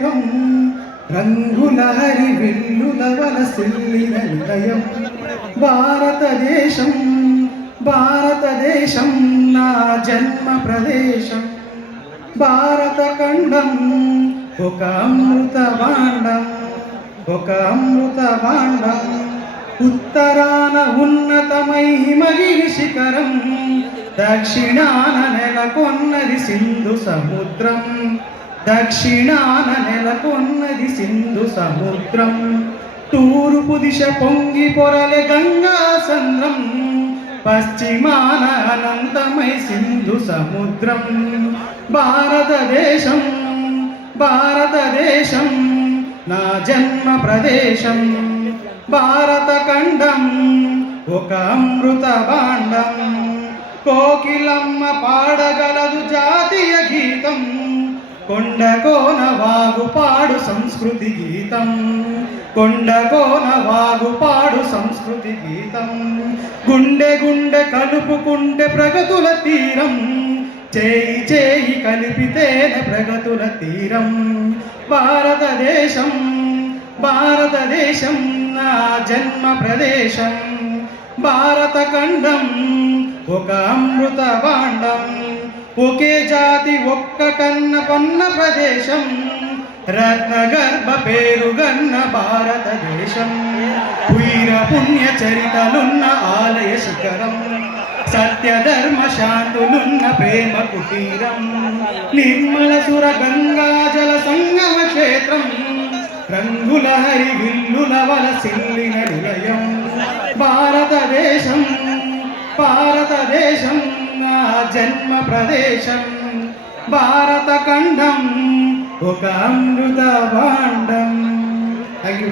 చరితం రంగుల హరి విల్లుల వలసిల్లిన నిలయం భారతదేశం భారతదేశం నా జన్మ ప్రదేశం భారత ఖండం ఒక అమృత భాండం ఒక అమృత భాండం ఉత్తరాన ఉన్నతమై హిమగిరి శిఖరం దక్షిణాన నెలకొన్నది సింధు సముద్రం దక్షిణాన నెలకొన్నది సింధు సముద్రం తూర్పు దిశ పొంగి పొరలే గంగా సంద్రం పశ్చిమాన అనంతమై సింధు సముద్రం భారతదేశం భారతదేశం నా జన్మ ప్రదేశం భారత ఖండం ఒక అమృత భాండం కోకిలమ్మ పాడగలదు జాతీయ గీతం కొండకోన వాగు పాడు సంస్కృతి గీతం కొండకోన వాగు పాడు సంస్కృతి గీతం గుండె గుండె కలుపుకుంటే ప్రగతుల తీరం చేయి చేయి కలిపితేనే ప్రగతుల తీరం భారతదేశం భారతదేశం నా జన్మ ప్రదేశం భారత ఖండం ఒక అమృత భాండం ఒకే జాతి ఒక్కటన్న పన్న ప్రదేశం రత్నగర్భ పేరుగన్న భారతదేశం వీర పుణ్య చరితలున్న ఆలయ శిఖరం సత్యధర్మ శాంతులున్న ప్రేమ కుటీరం నిర్మల సుర గంగా జల సంగమ క్షేత్రం రంగుల హరి విల్లుల వలసిల్లిన నిలయం భారతదేశం భారతదేశం నా జన్మ ప్రదేశం భారత ఖండం ఒక అమృత భాండం. Thank you.